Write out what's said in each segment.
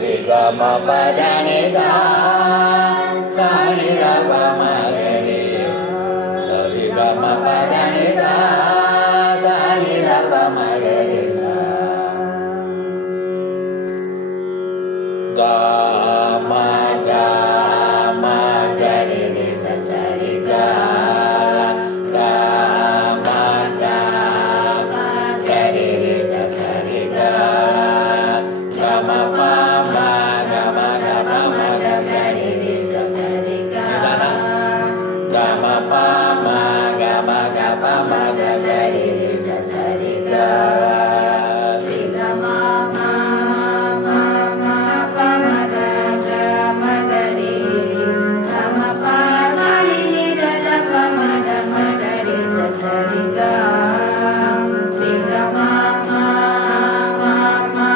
ri ga ma pa da ni sa sa ni da pa ma ga re sa ri ga ma pa da ni sa sa ni da pa ma ga re sa ga ma ga re re sa sa ri ga ga ma ga re re sa sa ri ga ga ma pa ma ga ma ga pa ma ga re re sa sa ri ga ga ma pa ma ga ma ga pa ma ga re re sa sa ri ga ri ga ma ma pa ma ga re ga ma pa sa ni ni da da pa ma ga re sa sa ri ga ri ga ma pa ma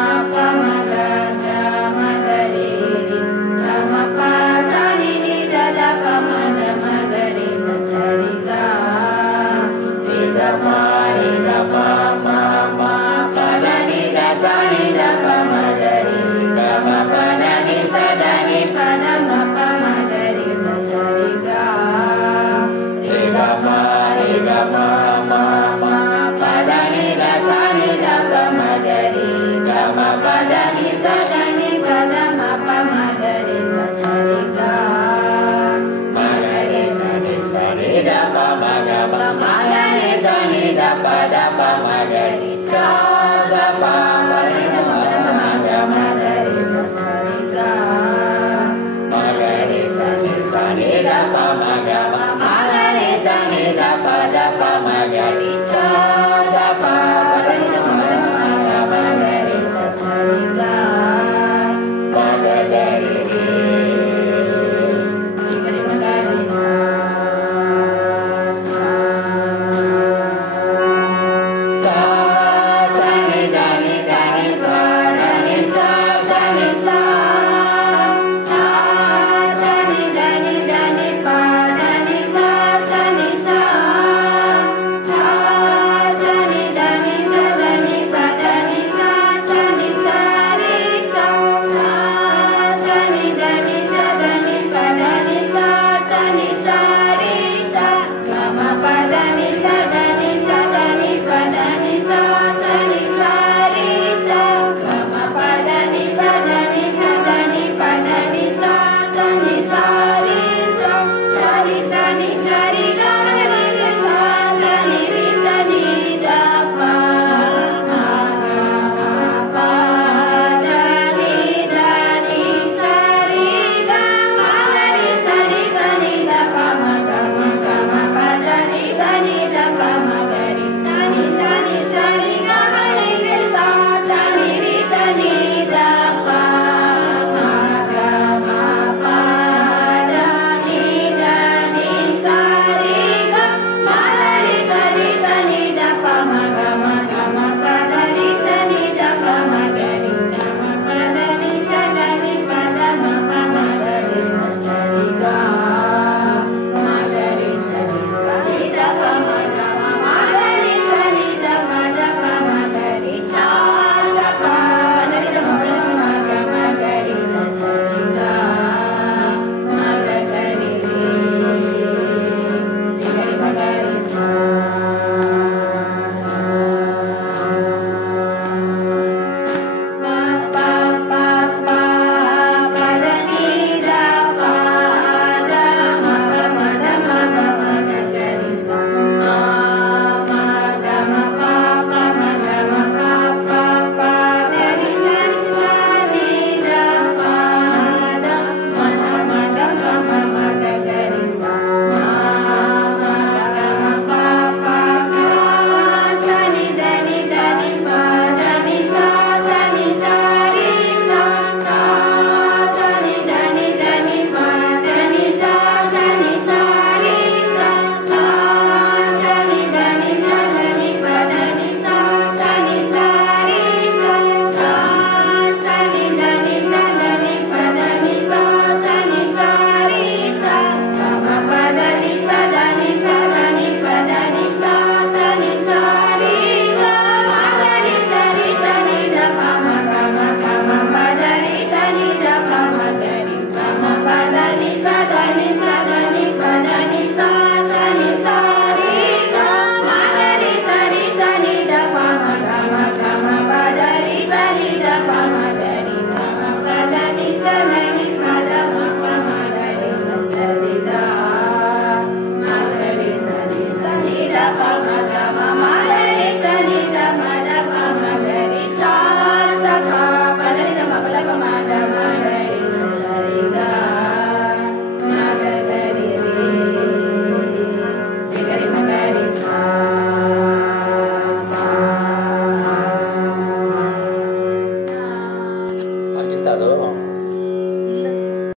ga re ga ma pa sa ni ni da da pa ma ga re sa sa ri ga ri ga ma pa da ni da sa ni da pa ma ga re ga ma pa da ni sa da ni pa da ma pa ma ga re sa sa ri ga ri ga ma pa da ni da sa ni da pa ma ga re ga ma pa da ni sa da